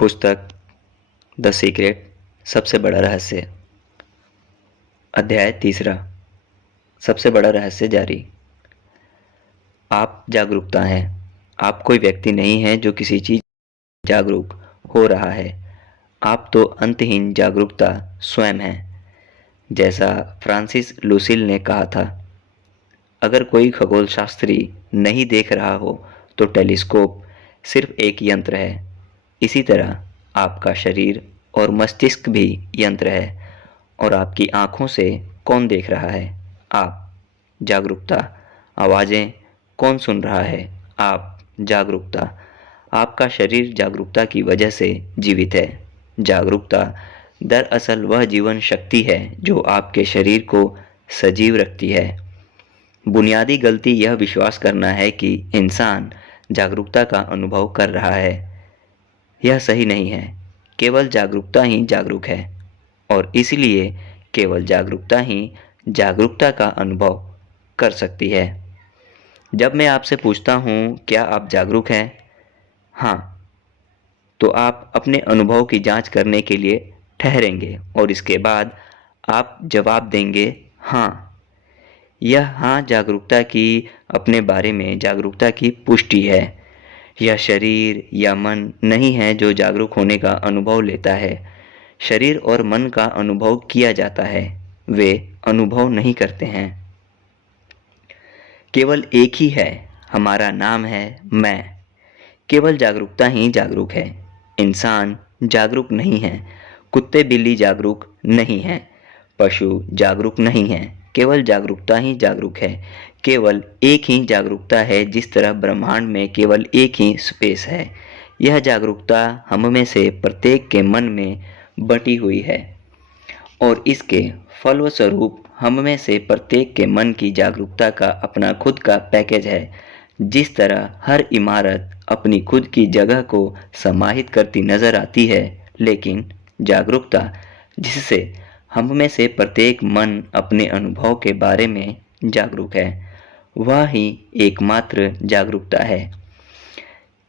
पुस्तक the secret, सबसे बड़ा रहस्य। अध्याय 3, सबसे बड़ा रहस्य जारी। आप जागरूकता हैं। आप कोई व्यक्ति नहीं हैं जो किसी चीज जागरूक हो रहा है। आप तो अंतहीन जागरूकता स्वयं हैं। जैसा फ्रांसिस लूसील ने कहा था, अगर कोई खगोल शास्त्री नहीं देख रहा हो तो टेलीस्कोप सिर्फ एक यंत्र है। इसी तरह आपका शरीर और मस्तिष्क भी यंत्र है। और आपकी आँखों से कौन देख रहा है? आप। जागरूकता। आवाज़ें कौन सुन रहा है? आप। जागरूकता। आपका शरीर जागरूकता की वजह से जीवित है। जागरूकता दरअसल वह जीवन शक्ति है जो आपके शरीर को सजीव रखती है। बुनियादी गलती यह विश्वास करना है कि इंसान जागरूकता का अनुभव कर रहा है। यह सही नहीं है। केवल जागरूकता ही जागरूक है और इसलिए केवल जागरूकता ही जागरूकता का अनुभव कर सकती है। जब मैं आपसे पूछता हूँ, क्या आप जागरूक हैं? हाँ, तो आप अपने अनुभव की जांच करने के लिए ठहरेंगे और इसके बाद आप जवाब देंगे हाँ। यह हाँ जागरूकता की अपने बारे में जागरूकता की पुष्टि है। यह शरीर या मन नहीं है जो जागरूक होने का अनुभव लेता है। शरीर और मन का अनुभव किया जाता है, वे अनुभव नहीं करते हैं। केवल एक ही है, हमारा नाम है मैं। केवल जागरूकता ही जागरूक है। इंसान जागरूक नहीं है। कुत्ते बिल्ली जागरूक नहीं हैं। पशु जागरूक नहीं हैं। केवल जागरूकता ही जागरूक है। केवल एक ही जागरूकता है, जिस तरह ब्रह्मांड में केवल एक ही स्पेस है। यह जागरूकता हम में से प्रत्येक के मन में बटी हुई है और इसके फलस्वरूप हम में से प्रत्येक के मन की जागरूकता का अपना खुद का पैकेज है। जिस तरह हर इमारत अपनी खुद की जगह को समाहित करती नजर आती है, लेकिन जागरूकता जिससे हम में से प्रत्येक मन अपने अनुभव के बारे में जागरूक है, वह ही एकमात्र जागरूकता है।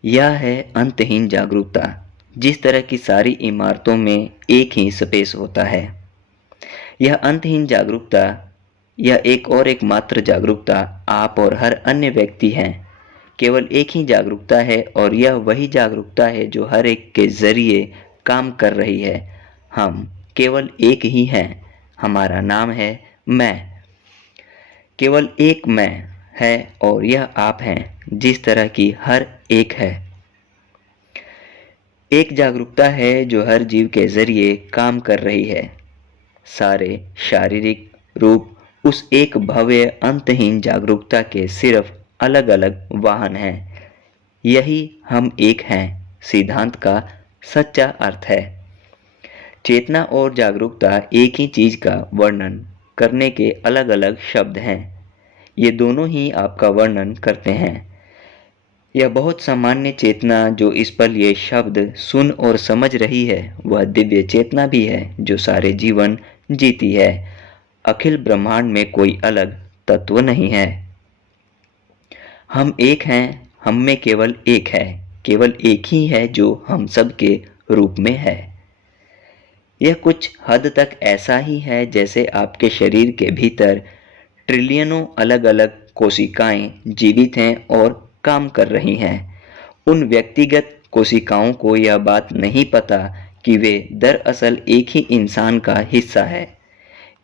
यह है अंतहीन जागरूकता। जिस तरह की सारी इमारतों में एक ही स्पेस होता है, यह अंतहीन जागरूकता, यह एकमात्र जागरूकता आप और हर अन्य व्यक्ति हैं। केवल एक ही जागरूकता है और यह वही जागरूकता है जो हर एक के जरिए काम कर रही है। हम केवल एक ही हैं। हमारा नाम है मैं। केवल एक मैं है और यह आप हैं, जिस तरह की हर एक है। एक जागरूकता है जो हर जीव के जरिए काम कर रही है। सारे शारीरिक रूप उस एक भव्य अंतहीन जागरूकता के सिर्फ अलग अलग वाहन हैं। यही हम एक हैं सिद्धांत का सच्चा अर्थ है। चेतना और जागरूकता एक ही चीज का वर्णन करने के अलग अलग शब्द हैं। ये दोनों ही आपका वर्णन करते हैं। यह बहुत सामान्य चेतना जो इस पल ये शब्द सुन और समझ रही है, वह दिव्य चेतना भी है जो सारे जीवन जीती है। अखिल ब्रह्मांड में कोई अलग तत्व नहीं है। हम एक हैं। हम में केवल एक है। केवल एक ही है जो हम सब के रूप में है। यह कुछ हद तक ऐसा ही है जैसे आपके शरीर के भीतर ट्रिलियनों अलग अलग कोशिकाएं जीवित हैं और काम कर रही हैं। उन व्यक्तिगत कोशिकाओं को यह बात नहीं पता कि वे दरअसल एक ही इंसान का हिस्सा है।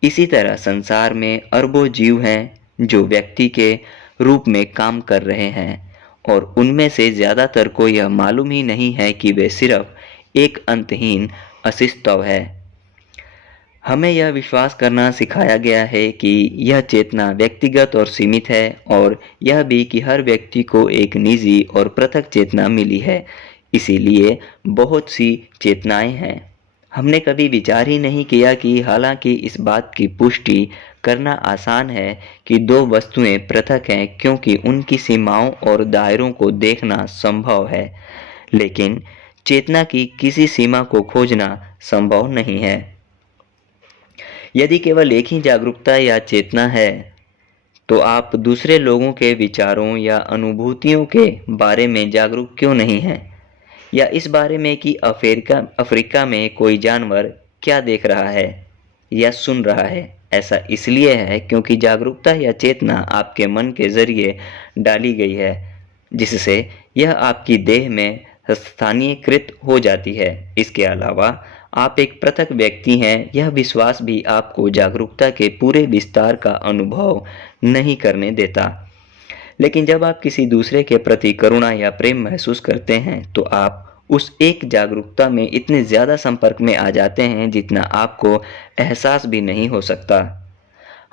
इसी तरह संसार में अरबों जीव हैं जो व्यक्ति के रूप में काम कर रहे हैं और उनमें से ज़्यादातर को यह मालूम ही नहीं है कि वे सिर्फ एक अंतहीन अस्तित्व है। हमें यह विश्वास करना सिखाया गया है कि यह चेतना व्यक्तिगत और सीमित है और यह भी कि हर व्यक्ति को एक निजी और पृथक चेतना मिली है। इसीलिए बहुत सी चेतनाएं हैं। हमने कभी विचार ही नहीं किया कि हालांकि इस बात की पुष्टि करना आसान है कि दो वस्तुएं पृथक हैं क्योंकि उनकी सीमाओं और दायरों को देखना संभव है, लेकिन चेतना की किसी सीमा को खोजना संभव नहीं है। यदि केवल एक ही जागरूकता या चेतना है, तो आप दूसरे लोगों के विचारों या अनुभूतियों के बारे में जागरूक क्यों नहीं हैं? या इस बारे में कि अफ्रीका में कोई जानवर क्या देख रहा है या सुन रहा है। ऐसा इसलिए है क्योंकि जागरूकता या चेतना आपके मन के ज़रिए डाली गई है, जिससे यह आपकी देह में स्थानीयकृत हो जाती है। इसके अलावा आप एक पृथक व्यक्ति हैं, यह विश्वास भी आपको जागरूकता के पूरे विस्तार का अनुभव नहीं करने देता। लेकिन जब आप किसी दूसरे के प्रति करुणा या प्रेम महसूस करते हैं, तो आप उस एक जागरूकता में इतने ज़्यादा संपर्क में आ जाते हैं जितना आपको एहसास भी नहीं हो सकता।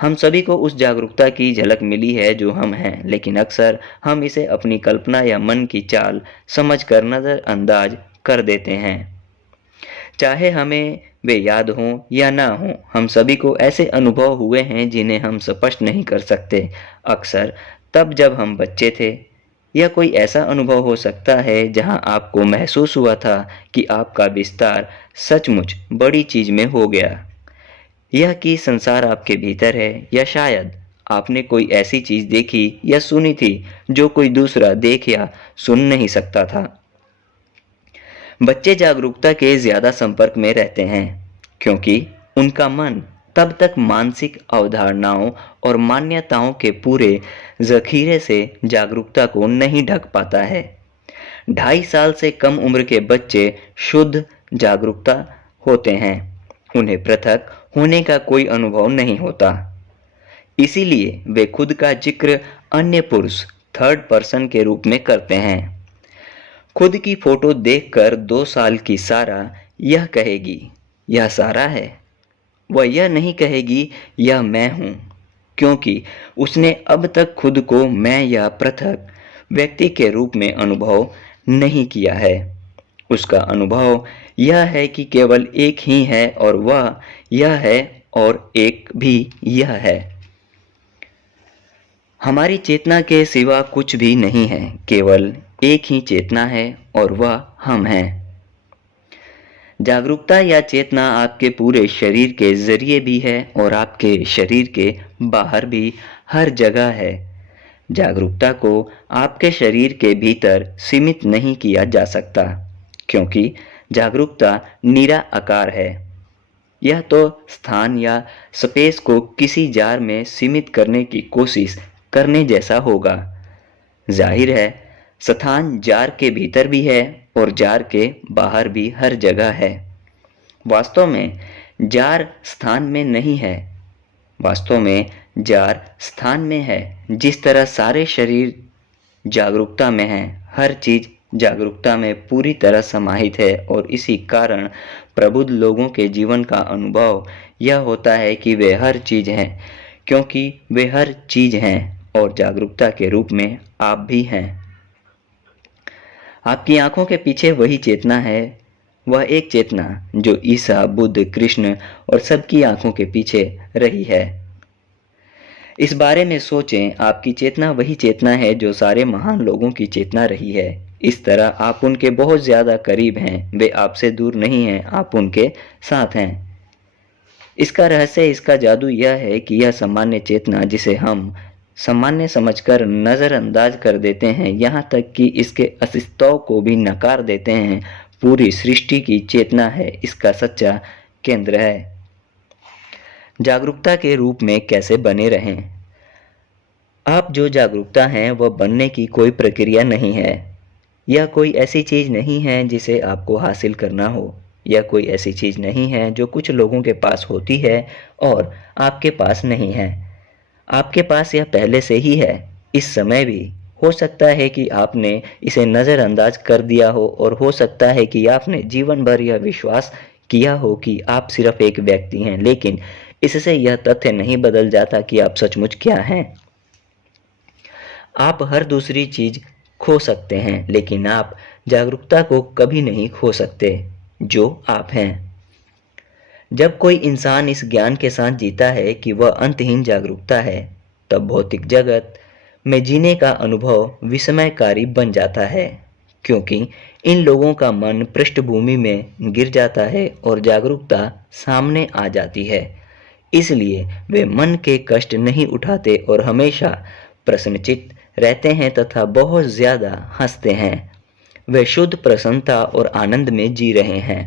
हम सभी को उस जागरूकता की झलक मिली है जो हम हैं, लेकिन अक्सर हम इसे अपनी कल्पना या मन की चाल समझकर नज़रअंदाज कर देते हैं। चाहे हमें वे याद हों या ना हों, हम सभी को ऐसे अनुभव हुए हैं जिन्हें हम स्पष्ट नहीं कर सकते। अक्सर तब जब हम बच्चे थे, या कोई ऐसा अनुभव हो सकता है जहां आपको महसूस हुआ था कि आपका विस्तार सचमुच बड़ी चीज में हो गया। यह कि संसार आपके भीतर है, या शायद आपने कोई ऐसी चीज देखी या सुनी थी जो कोई दूसरा देख या सुन नहीं सकता था। बच्चे जागरूकता के ज्यादा संपर्क में रहते हैं क्योंकि उनका मन तब तक मानसिक अवधारणाओं और मान्यताओं के पूरे जखीरे से जागरूकता को नहीं ढक पाता है। 2.5 साल से कम उम्र के बच्चे शुद्ध जागरूकता होते हैं। उन्हें पृथक होने का कोई अनुभव नहीं होता, इसीलिए वे खुद का जिक्र अन्य पुरुष थर्ड पर्सन के रूप में करते हैं। खुद की फोटो देखकर 2 साल की सारा यह कहेगी, यह सारा है। वह यह नहीं कहेगी, यह मैं हूं, क्योंकि उसने अब तक खुद को मैं या पृथक व्यक्ति के रूप में अनुभव नहीं किया है। उसका अनुभव यह है कि केवल एक ही है और वह यह है, और एक भी यह है। हमारी चेतना के सिवा कुछ भी नहीं है, केवल एक ही चेतना है और वह हम हैं। जागरूकता या चेतना आपके पूरे शरीर के जरिए भी है और आपके शरीर के बाहर भी हर जगह है। जागरूकता को आपके शरीर के भीतर सीमित नहीं किया जा सकता, क्योंकि जागरूकता निरा आकार है। यह तो स्थान या स्पेस को किसी जार में सीमित करने की कोशिश करने जैसा होगा। जाहिर है, स्थान जार के भीतर भी है और जार के बाहर भी हर जगह है। वास्तव में जार स्थान में नहीं है, वास्तव में जार स्थान में है। जिस तरह सारे शरीर जागरूकता में है, हर चीज जागरूकता में पूरी तरह समाहित है, और इसी कारण प्रबुद्ध लोगों के जीवन का अनुभव यह होता है कि वे हर चीज हैं, क्योंकि वे हर चीज हैं और जागरूकता के रूप में आप भी हैं। आपकी आंखों के पीछे वही चेतना है, वह एक चेतना जो ईसा, बुद्ध, कृष्ण और सबकी आंखों के पीछे रही है। इस बारे में सोचें, आपकी चेतना वही चेतना है जो सारे महान लोगों की चेतना रही है। इस तरह आप उनके बहुत ज्यादा करीब हैं, वे आपसे दूर नहीं हैं, आप उनके साथ हैं। इसका रहस्य, इसका जादू यह है कि यह सामान्य चेतना, जिसे हम सामान्य समझकर नजरअंदाज कर देते हैं, यहाँ तक कि इसके अस्तित्व को भी नकार देते हैं, पूरी सृष्टि की चेतना है, इसका सच्चा केंद्र है। जागरूकता के रूप में कैसे बने रहें? आप जो जागरूकता हैं वह बनने की कोई प्रक्रिया नहीं है। यह कोई ऐसी चीज नहीं है जिसे आपको हासिल करना हो। यह कोई ऐसी चीज नहीं है जो कुछ लोगों के पास होती है और आपके पास नहीं है। आपके पास यह पहले से ही है। इस समय भी हो सकता है कि आपने इसे नज़रअंदाज कर दिया हो, और हो सकता है कि आपने जीवन भर यह विश्वास किया हो कि आप सिर्फ एक व्यक्ति हैं, लेकिन इससे यह तथ्य नहीं बदल जाता कि आप सचमुच क्या हैं। आप हर दूसरी चीज खो सकते हैं, लेकिन आप जागरूकता को कभी नहीं खो सकते जो आप हैं। जब कोई इंसान इस ज्ञान के साथ जीता है कि वह अंतहीन जागरूकता है, तब भौतिक जगत में जीने का अनुभव विस्मयकारी बन जाता है, क्योंकि इन लोगों का मन पृष्ठभूमि में गिर जाता है और जागरूकता सामने आ जाती है। इसलिए वे मन के कष्ट नहीं उठाते और हमेशा प्रसन्नचित्त रहते हैं तथा बहुत ज्यादा हंसते हैं। वे शुद्ध प्रसन्नता और आनंद में जी रहे हैं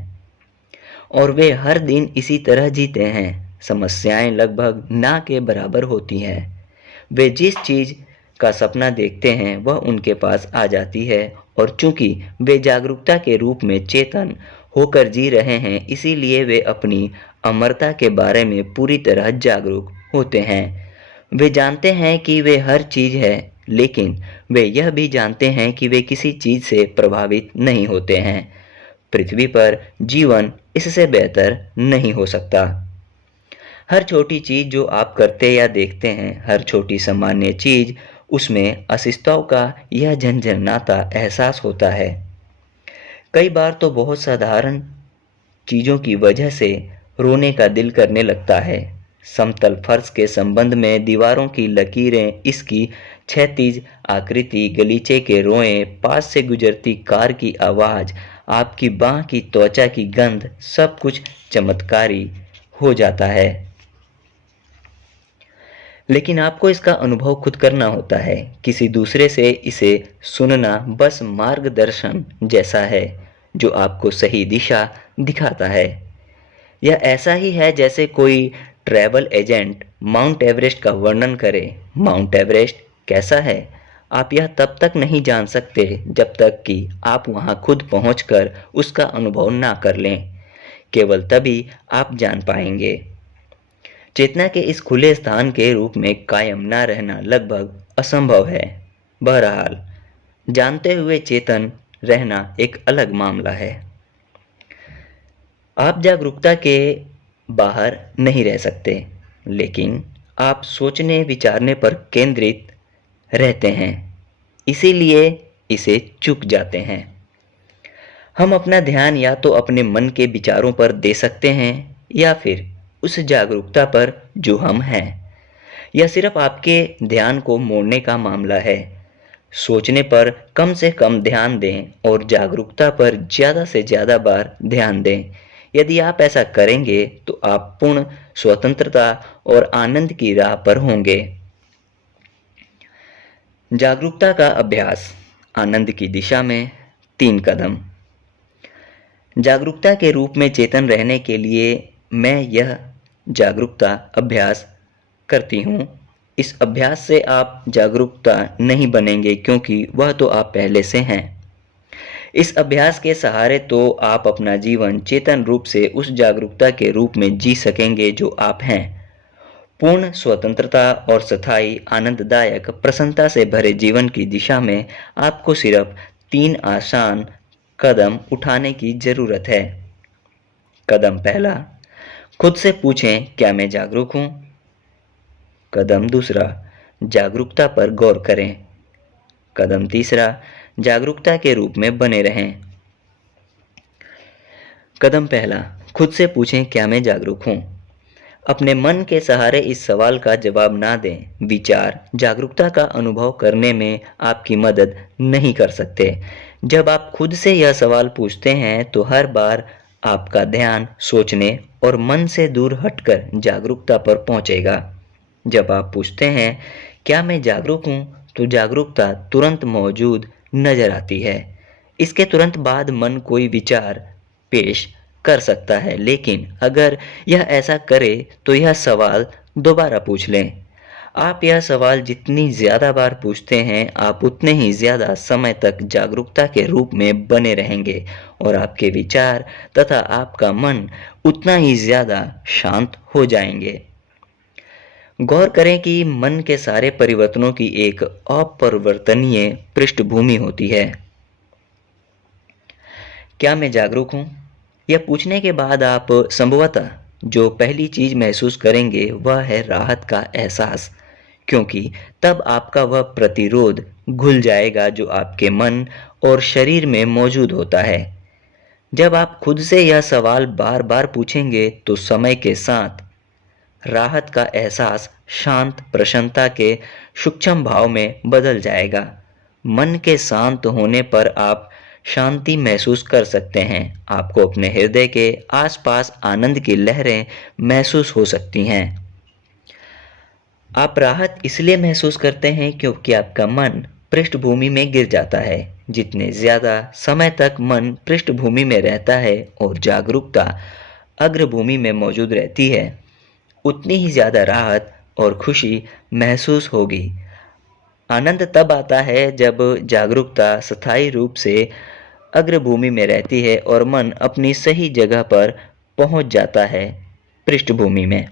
और वे हर दिन इसी तरह जीते हैं। समस्याएं लगभग ना के बराबर होती हैं। वे जिस चीज का सपना देखते हैं वह उनके पास आ जाती है और चूंकि वे जागरूकता के रूप में चेतन होकर जी रहे हैं, इसीलिए वे अपनी अमरता के बारे में पूरी तरह जागरूक होते हैं। वे जानते हैं कि वे हर चीज है, लेकिन वे यह भी जानते हैं कि वे किसी चीज से प्रभावित नहीं होते हैं। पृथ्वी पर जीवन इससे बेहतर नहीं हो सकता। हर छोटी चीज जो आप करते या देखते हैं, हर छोटी सामान्य चीज, उसमें अस्तित्व का यह झंझनाता एहसास होता है। कई बार तो बहुत साधारण चीजों की वजह से रोने का दिल करने लगता है। समतल फर्श के संबंध में दीवारों की लकीरें, इसकी क्षैतिज आकृति, गलीचे के रोए, पास से गुजरती कार की आवाज, आपकी बाह की त्वचा की गंध, सब कुछ चमत्कारी हो जाता है। लेकिन आपको इसका अनुभव खुद करना होता है। किसी दूसरे से इसे सुनना बस मार्गदर्शन जैसा है जो आपको सही दिशा दिखाता है। यह ऐसा ही है जैसे कोई ट्रैवल एजेंट माउंट एवरेस्ट का वर्णन करे। माउंट एवरेस्ट कैसा है, आप यह तब तक नहीं जान सकते जब तक कि आप वहां खुद पहुंचकर उसका अनुभव ना कर लें। केवल तभी आप जान पाएंगे। चेतना के इस खुले स्थान के रूप में कायम न रहना लगभग असंभव है। बहरहाल, जानते हुए चेतन रहना एक अलग मामला है। आप जागरूकता के बाहर नहीं रह सकते, लेकिन आप सोचने विचारने पर केंद्रित रहते हैं, इसीलिए इसे चूक जाते हैं। हम अपना ध्यान या तो अपने मन के विचारों पर दे सकते हैं या फिर उस जागरूकता पर जो हम हैं। यह सिर्फ आपके ध्यान को मोड़ने का मामला है। सोचने पर कम से कम ध्यान दें और जागरूकता पर ज़्यादा से ज़्यादा बार ध्यान दें। यदि आप ऐसा करेंगे तो आप पूर्ण स्वतंत्रता और आनंद की राह पर होंगे। जागरूकता का अभ्यास, आनंद की दिशा में 3 कदम। जागरूकता के रूप में चेतन रहने के लिए मैं यह जागरूकता अभ्यास करती हूँ। इस अभ्यास से आप जागरूकता नहीं बनेंगे, क्योंकि वह तो आप पहले से हैं। इस अभ्यास के सहारे तो आप अपना जीवन चेतन रूप से उस जागरूकता के रूप में जी सकेंगे जो आप हैं। पूर्ण स्वतंत्रता और स्थायी आनंददायक प्रसन्नता से भरे जीवन की दिशा में आपको सिर्फ 3 आसान कदम उठाने की जरूरत है। कदम पहला, खुद से पूछें, क्या मैं जागरूक हूं? कदम दूसरा, जागरूकता पर गौर करें। कदम तीसरा, जागरूकता के रूप में बने रहें। कदम पहला, खुद से पूछें, क्या मैं जागरूक हूं? अपने मन के सहारे इस सवाल का जवाब ना दें। विचार जागरूकता का अनुभव करने में आपकी मदद नहीं कर सकते। जब आप खुद से यह सवाल पूछते हैं तो हर बार आपका ध्यान सोचने और मन से दूर हटकर जागरूकता पर पहुंचेगा। जब आप पूछते हैं, क्या मैं जागरूक हूं, तो जागरूकता तुरंत मौजूद नजर आती है। इसके तुरंत बाद मन कोई विचार पेश कर सकता है, लेकिन अगर यह ऐसा करे तो यह सवाल दोबारा पूछ लें। आप यह सवाल जितनी ज़्यादा बार पूछते हैं, आप उतने ही ज़्यादा समय तक जागरूकता के रूप में बने रहेंगे और आपके विचार तथा आपका मन उतना ही ज़्यादा शांत हो जाएंगे। गौर करें कि मन के सारे परिवर्तनों की एक अपरिवर्तनीय पृष्ठभूमि होती है। क्या मैं जागरूक हूँ? यह पूछने के बाद आप संभवतः जो पहली चीज महसूस करेंगे वह है राहत का एहसास, क्योंकि तब आपका वह प्रतिरोध घुल जाएगा जो आपके मन और शरीर में मौजूद होता है। जब आप खुद से यह सवाल बार बार पूछेंगे तो समय के साथ राहत का एहसास शांत प्रसन्नता के सूक्ष्म भाव में बदल जाएगा। मन के शांत होने पर आप शांति महसूस कर सकते हैं। आपको अपने हृदय के आसपास आनंद की लहरें महसूस हो सकती हैं। आप राहत इसलिए महसूस करते हैं क्योंकि आपका मन पृष्ठभूमि में गिर जाता है। जितने ज़्यादा समय तक मन पृष्ठभूमि में रहता है और जागरूकता अग्रभूमि में मौजूद रहती है, उतनी ही ज़्यादा राहत और खुशी महसूस होगी। आनंद तब आता है जब जागरूकता स्थायी रूप से अग्रभूमि में रहती है और मन अपनी सही जगह पर पहुंच जाता है, पृष्ठभूमि में।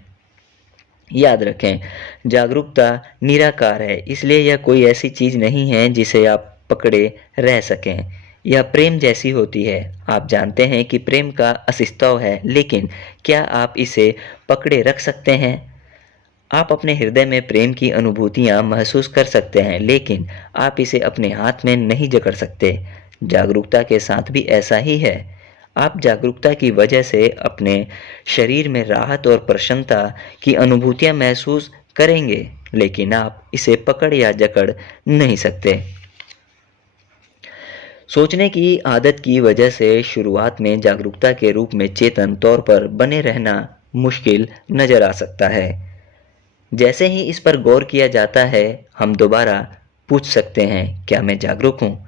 याद रखें, जागरूकता निराकार है, इसलिए यह कोई ऐसी चीज नहीं है जिसे आप पकड़े रह सकें। यह प्रेम जैसी होती है। आप जानते हैं कि प्रेम का अस्तित्व है, लेकिन क्या आप इसे पकड़े रख सकते हैं? आप अपने हृदय में प्रेम की अनुभूतियां महसूस कर सकते हैं, लेकिन आप इसे अपने हाथ में नहीं जकड़ सकते। जागरूकता के साथ भी ऐसा ही है। आप जागरूकता की वजह से अपने शरीर में राहत और प्रसन्नता की अनुभूतियां महसूस करेंगे, लेकिन आप इसे पकड़ या जकड़ नहीं सकते। सोचने की आदत की वजह से शुरुआत में जागरूकता के रूप में चेतन तौर पर बने रहना मुश्किल नजर आ सकता है। जैसे ही इस पर गौर किया जाता है, हम दोबारा पूछ सकते हैं, क्या मैं जागरूक हूँ?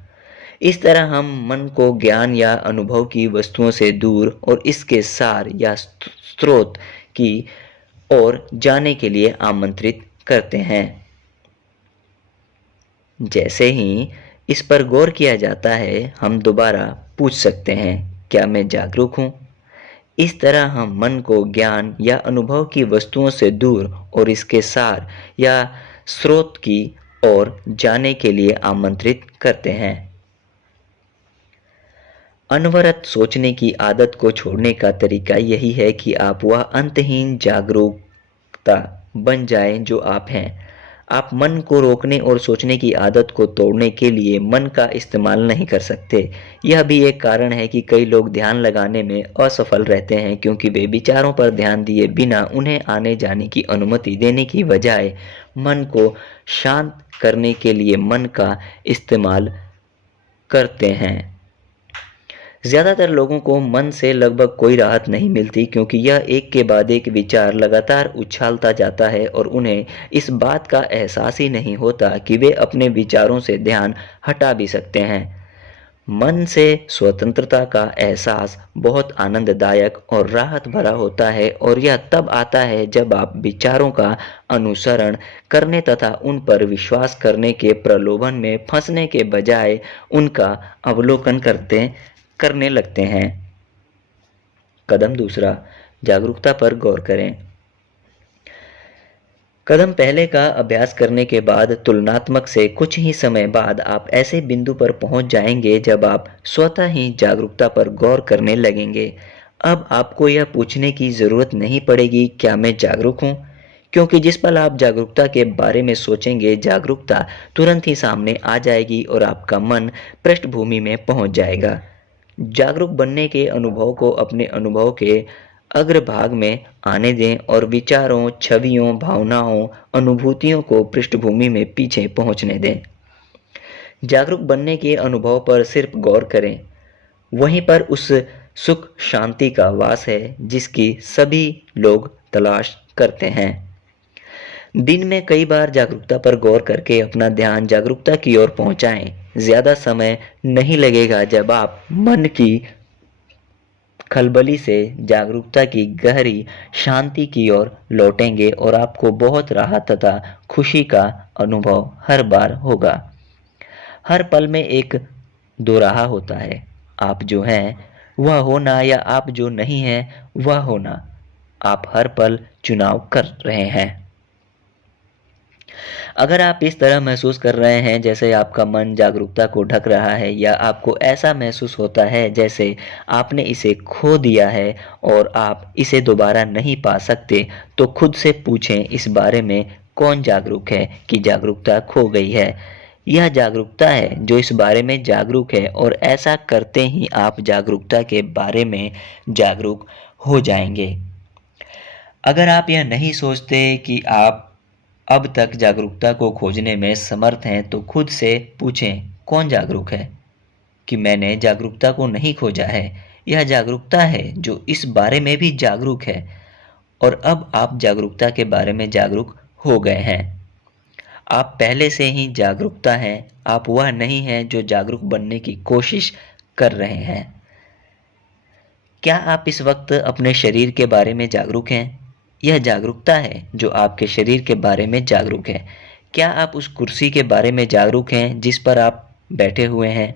इस तरह हम मन को ज्ञान या अनुभव की वस्तुओं से दूर और इसके सार या स्रोत की ओर जाने के लिए आमंत्रित करते हैं। जैसे ही इस पर गौर किया जाता है, हम दोबारा पूछ सकते हैं, क्या मैं जागरूक हूँ? इस तरह हम मन को ज्ञान या अनुभव की वस्तुओं से दूर और इसके सार या स्रोत की ओर जाने के लिए आमंत्रित करते हैं। अनवरत सोचने की आदत को छोड़ने का तरीका यही है कि आप वह अंतहीन जागरूकता बन जाएं जो आप हैं। आप मन को रोकने और सोचने की आदत को तोड़ने के लिए मन का इस्तेमाल नहीं कर सकते। यह भी एक कारण है कि कई लोग ध्यान लगाने में असफल रहते हैं, क्योंकि वे विचारों पर ध्यान दिए बिना उन्हें आने जाने की अनुमति देने की बजाय मन को शांत करने के लिए मन का इस्तेमाल करते हैं। ज़्यादातर लोगों को मन से लगभग कोई राहत नहीं मिलती, क्योंकि यह एक के बाद एक विचार लगातार उछालता जाता है और उन्हें इस बात का एहसास ही नहीं होता कि वे अपने विचारों से ध्यान हटा भी सकते हैं। मन से स्वतंत्रता का एहसास बहुत आनंददायक और राहत भरा होता है, और यह तब आता है जब आप विचारों का अनुसरण करने तथा उन पर विश्वास करने के प्रलोभन में फंसने के बजाय उनका अवलोकन करने लगते हैं। कदम दूसरा, जागरूकता पर गौर करें। कदम पहले का अभ्यास करने के बाद तुलनात्मक से कुछ ही समय बाद आप ऐसे बिंदु पर पहुंच जाएंगे जब आप स्वतः ही जागरूकता पर गौर करने लगेंगे। अब आपको यह पूछने की जरूरत नहीं पड़ेगी, क्या मैं जागरूक हूं? क्योंकि जिस पल आप जागरूकता के बारे में सोचेंगे, जागरूकता तुरंत ही सामने आ जाएगी और आपका मन पृष्ठभूमि में पहुंच जाएगा। जागरूक बनने के अनुभव को अपने अनुभव के अग्रभाग में आने दें और विचारों, छवियों, भावनाओं, अनुभूतियों को पृष्ठभूमि में पीछे पहुंचने दें। जागरूक बनने के अनुभव पर सिर्फ गौर करें। वहीं पर उस सुख शांति का वास है जिसकी सभी लोग तलाश करते हैं। दिन में कई बार जागरूकता पर गौर करके अपना ध्यान जागरूकता की ओर पहुंचाएं। ज्यादा समय नहीं लगेगा जब आप मन की खलबली से जागरूकता की गहरी शांति की ओर लौटेंगे और आपको बहुत राहत तथा खुशी का अनुभव हर बार होगा। हर पल में एक दोराहा होता है, आप जो हैं वह होना या आप जो नहीं हैं वह होना। आप हर पल चुनाव कर रहे हैं। अगर आप इस तरह महसूस कर रहे हैं जैसे आपका मन जागरूकता को ढक रहा है, या आपको ऐसा महसूस होता है जैसे आपने इसे खो दिया है और आप इसे दोबारा नहीं पा सकते, तो खुद से पूछें, इस बारे में कौन जागरूक है कि जागरूकता खो गई है? यह जागरूकता है जो इस बारे में जागरूक है, और ऐसा करते ही आप जागरूकता के बारे में जागरूक हो जाएंगे। अगर आप यह नहीं सोचते कि आप अब तक जागरूकता को खोजने में समर्थ हैं, तो खुद से पूछें, कौन जागरूक है कि मैंने जागरूकता को नहीं खोजा है? यह जागरूकता है जो इस बारे में भी जागरूक है, और अब आप जागरूकता के बारे में जागरूक हो गए हैं। आप पहले से ही जागरूकता हैं, आप वह नहीं हैं जो जागरूक बनने की कोशिश कर रहे हैं। क्या आप इस वक्त अपने शरीर के बारे में जागरूक हैं? यह जागरूकता है जो आपके शरीर के बारे में जागरूक है। क्या आप उस कुर्सी के बारे में जागरूक हैं जिस पर आप बैठे हुए हैं?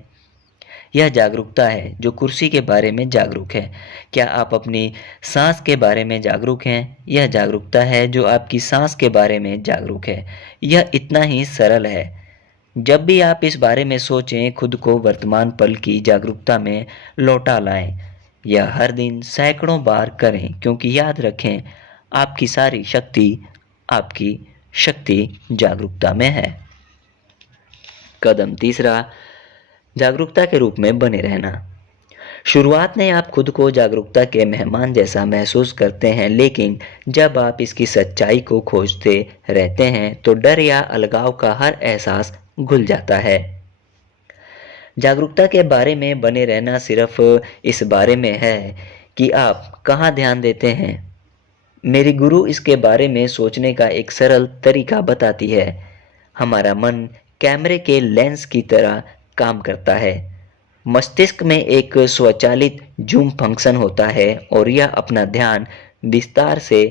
यह जागरूकता है जो कुर्सी के बारे में जागरूक है। क्या आप अपनी सांस के बारे में जागरूक हैं? यह जागरूकता है जो आपकी सांस के बारे में जागरूक है। यह इतना ही सरल है। जब भी आप इस बारे में सोचें, खुद को वर्तमान पल की जागरूकता में लौटा लाएं। यह हर दिन सैकड़ों बार करें, क्योंकि याद रखें, आपकी सारी शक्ति, आपकी शक्ति जागरूकता में है। कदम तीसरा, जागरूकता के रूप में बने रहना। शुरुआत में आप खुद को जागरूकता के मेहमान जैसा महसूस करते हैं, लेकिन जब आप इसकी सच्चाई को खोजते रहते हैं तो डर या अलगाव का हर एहसास घुल जाता है। जागरूकता के बारे में बने रहना सिर्फ इस बारे में है कि आप कहाँ ध्यान देते हैं। मेरी गुरु इसके बारे में सोचने का एक सरल तरीका बताती है। हमारा मन कैमरे के लेंस की तरह काम करता है। मस्तिष्क में एक स्वचालित जूम फंक्शन होता है और यह अपना ध्यान विस्तार से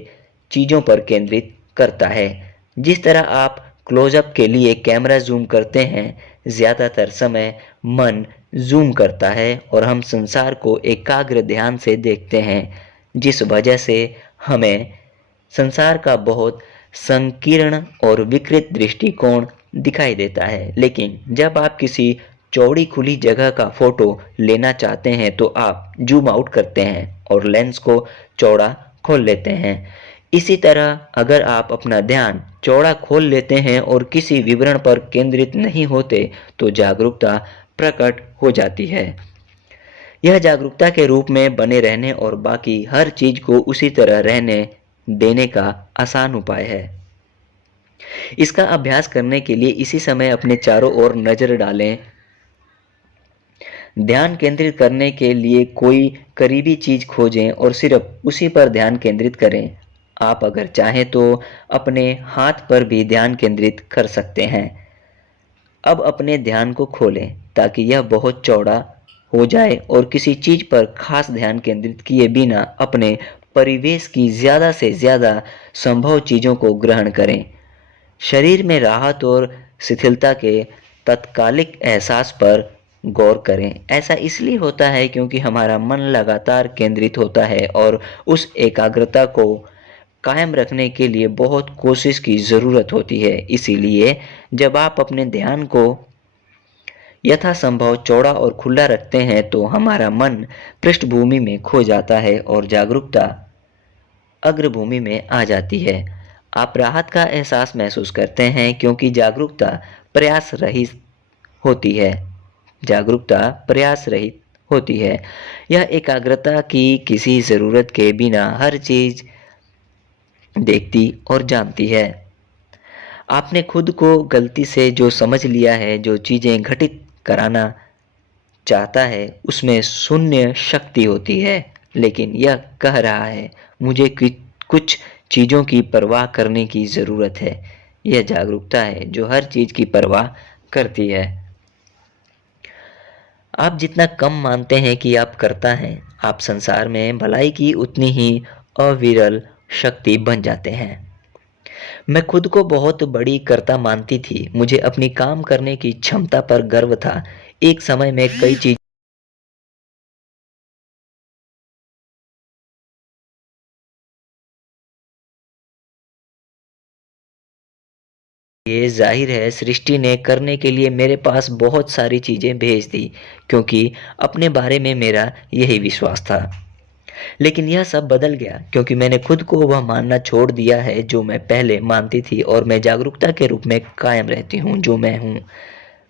चीज़ों पर केंद्रित करता है। जिस तरह आप क्लोजअप के लिए कैमरा जूम करते हैं, ज़्यादातर समय मन जूम करता है और हम संसार को एकाग्र ध्यान से देखते हैं, जिस वजह से हमें संसार का बहुत संकीर्ण और विकृत दृष्टिकोण दिखाई देता है। लेकिन जब आप किसी चौड़ी खुली जगह का फोटो लेना चाहते हैं तो आप जूम आउट करते हैं और लेंस को चौड़ा खोल लेते हैं। इसी तरह अगर आप अपना ध्यान चौड़ा खोल लेते हैं और किसी विवरण पर केंद्रित नहीं होते तो जागरूकता प्रकट हो जाती है। यह जागरूकता के रूप में बने रहने और बाकी हर चीज को उसी तरह रहने देने का आसान उपाय है। इसका अभ्यास करने के लिए इसी समय अपने चारों ओर नजर डालें। ध्यान केंद्रित करने के लिए कोई करीबी चीज खोजें और सिर्फ उसी पर ध्यान केंद्रित करें। आप अगर चाहें तो अपने हाथ पर भी ध्यान केंद्रित कर सकते हैं। अब अपने ध्यान को खोलें ताकि यह बहुत चौड़ा हो जाए और किसी चीज पर खास ध्यान केंद्रित किए बिना अपने परिवेश की ज़्यादा से ज़्यादा संभव चीज़ों को ग्रहण करें। शरीर में राहत और शिथिलता के तत्कालिक एहसास पर गौर करें। ऐसा इसलिए होता है क्योंकि हमारा मन लगातार केंद्रित होता है और उस एकाग्रता को कायम रखने के लिए बहुत कोशिश की ज़रूरत होती है। इसीलिए जब आप अपने ध्यान को यथासंभव चौड़ा और खुला रखते हैं तो हमारा मन पृष्ठभूमि में खो जाता है और जागरूकता अग्रभूमि में आ जाती है। आप राहत का एहसास महसूस करते हैं क्योंकि जागरूकता प्रयास रहित होती है। जागरूकता प्रयास रहित होती है। यह एकाग्रता की किसी ज़रूरत के बिना हर चीज़ देखती और जानती है। आपने खुद को गलती से जो समझ लिया है, जो चीज़ें घटित कराना चाहता है, उसमें शून्य शक्ति होती है, लेकिन यह कह रहा है मुझे कुछ चीज़ों की परवाह करने की ज़रूरत है। यह जागरूकता है जो हर चीज़ की परवाह करती है। आप जितना कम मानते हैं कि आप करता हैं, आप संसार में भलाई की उतनी ही अविरल शक्ति बन जाते हैं। मैं खुद को बहुत बड़ी कर्ता मानती थी। मुझे अपनी काम करने की क्षमता पर गर्व था। एक समय में कई चीज़ ये जाहिर है सृष्टि ने करने के लिए मेरे पास बहुत सारी चीज़ें भेज दी, क्योंकि अपने बारे में मेरा यही विश्वास था। लेकिन यह सब बदल गया क्योंकि मैंने खुद को वह मानना छोड़ दिया है जो मैं पहले मानती थी और मैं जागरूकता के रूप में कायम रहती हूँ जो मैं हूँ।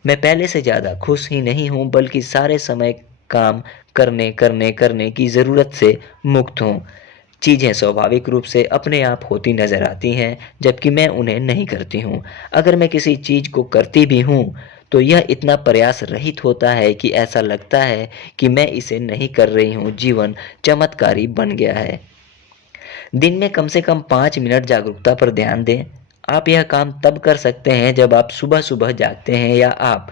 मैं पहले से ज़्यादा खुश ही नहीं हूँ, बल्कि सारे समय काम करने की ज़रूरत से मुक्त हूँ। चीज़ें स्वाभाविक रूप से अपने आप होती नज़र आती हैं, जबकि मैं उन्हें नहीं करती हूँ। अगर मैं किसी चीज़ को करती भी हूँ, तो यह इतना प्रयास रहित होता है कि ऐसा लगता है कि मैं इसे नहीं कर रही हूँ। जीवन चमत्कारी बन गया है। दिन में कम से कम 5 मिनट जागरूकता पर ध्यान दें। आप यह काम तब कर सकते हैं जब आप सुबह सुबह जागते हैं या आप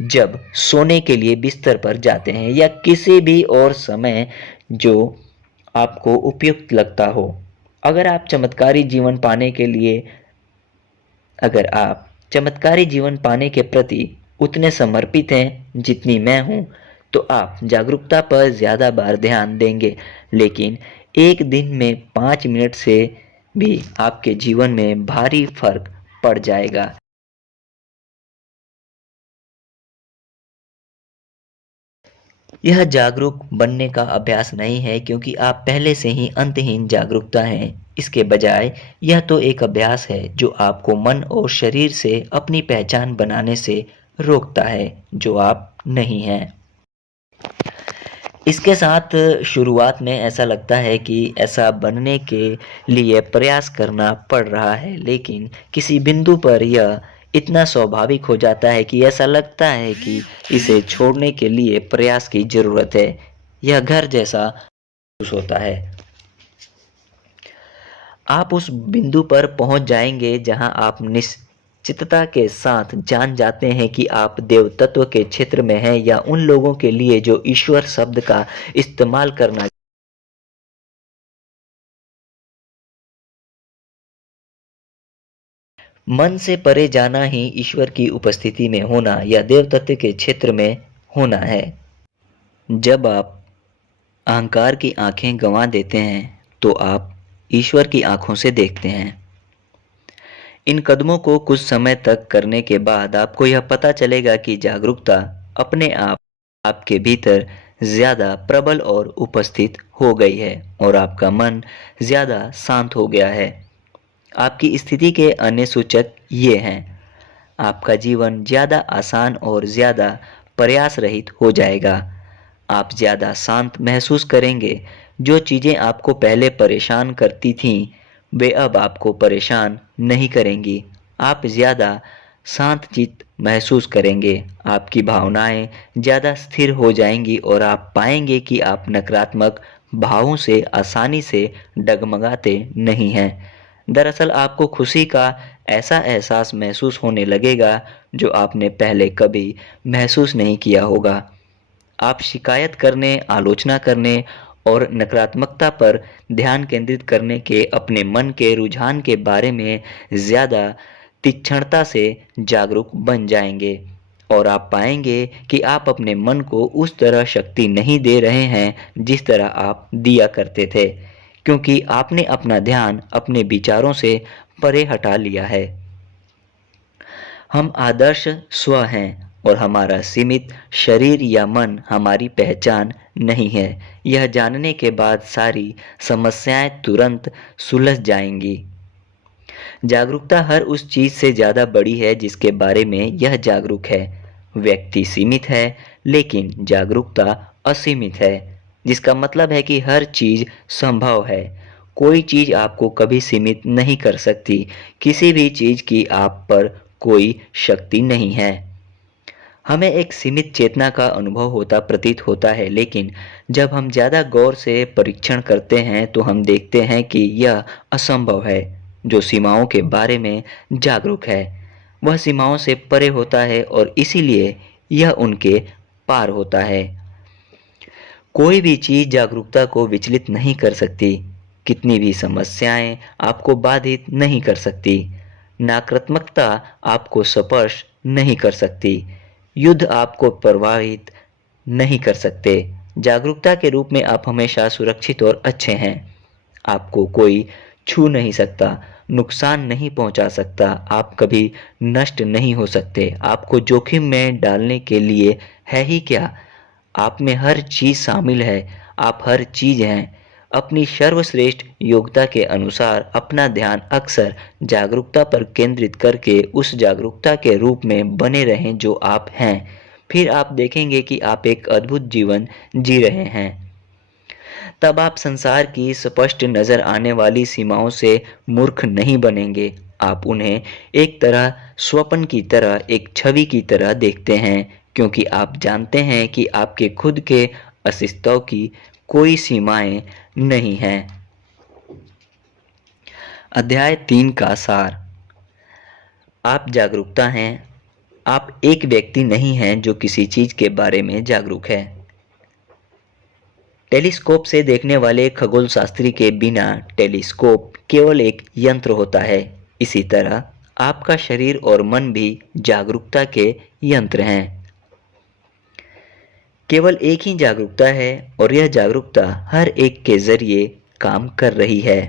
जब सोने के लिए बिस्तर पर जाते हैं या किसी भी और समय जो आपको उपयुक्त लगता हो। अगर आप चमत्कारी जीवन पाने के लिए अगर आप चमत्कारी जीवन पाने के प्रति उतने समर्पित हैं जितनी मैं हूँ, तो आप जागरूकता पर ज़्यादा बार ध्यान देंगे, लेकिन एक दिन में 5 मिनट से भी आपके जीवन में भारी फर्क पड़ जाएगा। यह जागरूक बनने का अभ्यास नहीं है क्योंकि आप पहले से ही अंतहीन जागरूकता हैं। इसके बजाय यह तो एक अभ्यास है जो आपको मन और शरीर से अपनी पहचान बनाने से रोकता है जो आप नहीं हैं। इसके साथ शुरुआत में ऐसा लगता है कि ऐसा बनने के लिए प्रयास करना पड़ रहा है, लेकिन किसी बिंदु पर यह इतना स्वाभाविक हो जाता है कि ऐसा लगता है कि इसे छोड़ने के लिए प्रयास की ज़रूरत है। यह घर जैसा महसूस होता है। आप उस बिंदु पर पहुंच जाएंगे जहां आप निश्चितता के साथ जान जाते हैं कि आप देव तत्व के क्षेत्र में हैं या उन लोगों के लिए जो ईश्वर शब्द का इस्तेमाल करना मन से परे जाना ही ईश्वर की उपस्थिति में होना या देव तत्व के क्षेत्र में होना है। जब आप अहंकार की आंखें गंवा देते हैं तो आप ईश्वर की आंखों से देखते हैं। इन कदमों को कुछ समय तक करने के बाद आपको यह पता चलेगा कि जागरूकता अपने आप आपके भीतर ज़्यादा प्रबल और उपस्थित हो गई है और आपका मन ज़्यादा शांत हो गया है। आपकी स्थिति के अन्य सूचक ये हैं। आपका जीवन ज़्यादा आसान और ज़्यादा प्रयास रहित हो जाएगा। आप ज़्यादा शांत महसूस करेंगे। जो चीज़ें आपको पहले परेशान करती थीं, वे अब आपको परेशान नहीं करेंगी। आप ज़्यादा शांतचित्त महसूस करेंगे। आपकी भावनाएं ज़्यादा स्थिर हो जाएंगी और आप पाएंगे कि आप नकारात्मक भावों से आसानी से डगमगाते नहीं हैं। दरअसल आपको खुशी का ऐसा एहसास महसूस होने लगेगा जो आपने पहले कभी महसूस नहीं किया होगा। आप शिकायत करने, आलोचना करने और नकारात्मकता पर ध्यान केंद्रित करने के अपने मन के रुझान के बारे में ज़्यादा तीक्ष्णता से जागरूक बन जाएंगे और आप पाएंगे कि आप अपने मन को उस तरह शक्ति नहीं दे रहे हैं जिस तरह आप दिया करते थे, क्योंकि आपने अपना ध्यान अपने विचारों से परे हटा लिया है। हम आदर्श स्व हैं और हमारा सीमित शरीर या मन हमारी पहचान नहीं है। यह जानने के बाद सारी समस्याएं तुरंत सुलझ जाएंगी। जागरूकता हर उस चीज से ज्यादा बड़ी है जिसके बारे में यह जागरूक है। व्यक्ति सीमित है, लेकिन जागरूकता असीमित है, जिसका मतलब है कि हर चीज संभव है। कोई चीज आपको कभी सीमित नहीं कर सकती। किसी भी चीज की आप पर कोई शक्ति नहीं है। हमें एक सीमित चेतना का अनुभव होता प्रतीत होता है, लेकिन जब हम ज़्यादा गौर से परीक्षण करते हैं तो हम देखते हैं कि यह असंभव है। जो सीमाओं के बारे में जागरूक है, वह सीमाओं से परे होता है और इसीलिए यह उनके पार होता है। कोई भी चीज़ जागरूकता को विचलित नहीं कर सकती। कितनी भी समस्याएं आपको बाधित नहीं कर सकती। नकारात्मकता आपको स्पर्श नहीं कर सकती। युद्ध आपको प्रभावित नहीं कर सकते। जागरूकता के रूप में आप हमेशा सुरक्षित और अच्छे हैं। आपको कोई छू नहीं सकता, नुकसान नहीं पहुंचा सकता, आप कभी नष्ट नहीं हो सकते। आपको जोखिम में डालने के लिए है ही क्या? आप में हर चीज शामिल है। आप हर चीज हैं। अपनी सर्वश्रेष्ठ योग्यता के अनुसार अपना ध्यान अक्सर जागरूकता पर केंद्रित करके उस जागरूकता के रूप में बने रहें जो आप हैं। फिर आप देखेंगे कि आप एक अद्भुत जीवन जी रहे हैं। तब आप संसार की स्पष्ट नजर आने वाली सीमाओं से मूर्ख नहीं बनेंगे। आप उन्हें एक तरह स्वप्न की तरह, एक छवि की तरह देखते हैं, क्योंकि आप जानते हैं कि आपके खुद के अस्तित्व की कोई सीमाएं नहीं हैं। अध्याय 3 का सार। आप जागरूकता हैं। आप एक व्यक्ति नहीं हैं जो किसी चीज के बारे में जागरूक है। टेलीस्कोप से देखने वाले खगोल शास्त्री के बिना टेलीस्कोप केवल एक यंत्र होता है। इसी तरह आपका शरीर और मन भी जागरूकता के यंत्र हैं। केवल एक ही जागरूकता है और यह जागरूकता हर एक के जरिए काम कर रही है।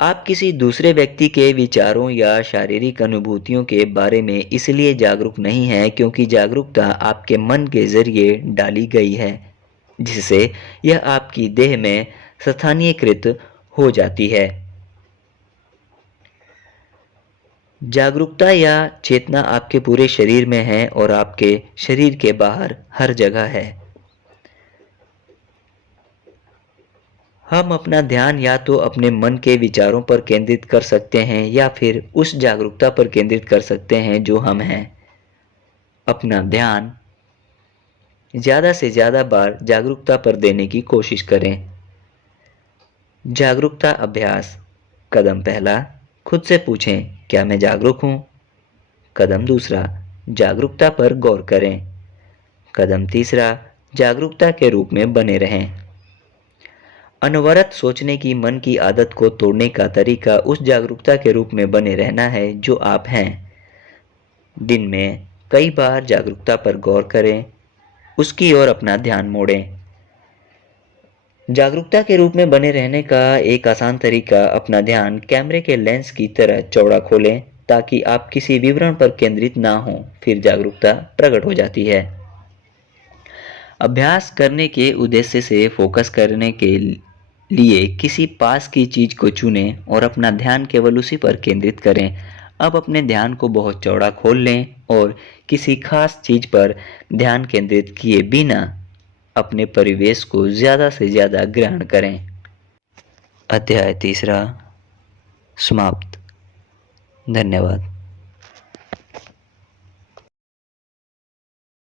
आप किसी दूसरे व्यक्ति के विचारों या शारीरिक अनुभूतियों के बारे में इसलिए जागरूक नहीं हैं क्योंकि जागरूकता आपके मन के जरिए डाली गई है, जिससे यह आपकी देह में स्थानीयकृत हो जाती है। जागरूकता या चेतना आपके पूरे शरीर में है और आपके शरीर के बाहर हर जगह है। हम अपना ध्यान या तो अपने मन के विचारों पर केंद्रित कर सकते हैं या फिर उस जागरूकता पर केंद्रित कर सकते हैं जो हम हैं। अपना ध्यान ज़्यादा से ज़्यादा बार जागरूकता पर देने की कोशिश करें। जागरूकता अभ्यास। कदम पहला, खुद से पूछें, क्या मैं जागरूक हूँ? कदम दूसरा, जागरूकता पर गौर करें। कदम तीसरा, जागरूकता के रूप में बने रहें। अनवरत सोचने की मन की आदत को तोड़ने का तरीका उस जागरूकता के रूप में बने रहना है जो आप हैं। दिन में कई बार जागरूकता पर गौर करें, उसकी ओर अपना ध्यान मोड़ें। जागरूकता के रूप में बने रहने का एक आसान तरीका अपना ध्यान कैमरे के लेंस की तरह चौड़ा खोलें ताकि आप किसी विवरण पर केंद्रित ना हों, फिर जागरूकता प्रकट हो जाती है। अभ्यास करने के उद्देश्य से फोकस करने के लिए किसी पास की चीज को चुनें और अपना ध्यान केवल उसी पर केंद्रित करें। अब अपने ध्यान को बहुत चौड़ा खोल लें और किसी खास चीज पर ध्यान केंद्रित किए बिना अपने परिवेश को ज़्यादा से ज़्यादा ग्रहण करें। अध्याय तीसरा समाप्त। धन्यवाद।